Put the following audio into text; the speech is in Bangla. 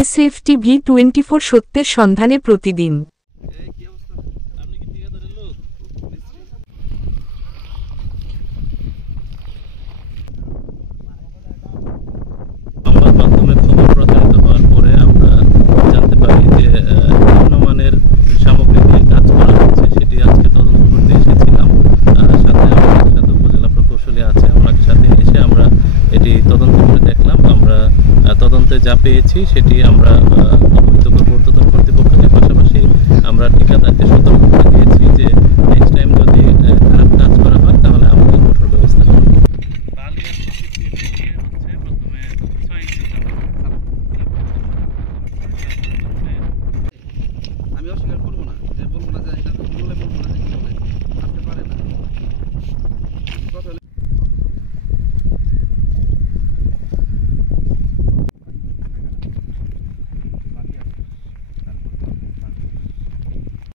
এসএফটিভি 24 সত্যের সন্ধানে প্রতিদিন। সংবাদ মাধ্যমে খবর প্রচারিত হওয়ার পরে আমরা জানতে পারি যে নিম্নমানের সামগ্রী দিয়ে কাজ করা হচ্ছে, সেটি আজকে তদন্ত করতে এসেছিলাম। সাথে আমাদের সাথে উপজেলা প্রকৌশলী আছে, ওনাকে সাথে এসে আমরা এটি তদন্ত করে দেখলাম। আমরা তদন্তে যা পেয়েছি সেটি আমরা অবহিত করব ঊর্ধ্বতন কর্তৃপক্ষকে, পাশাপাশি আমরা ঠিকাদারকে সতর্ক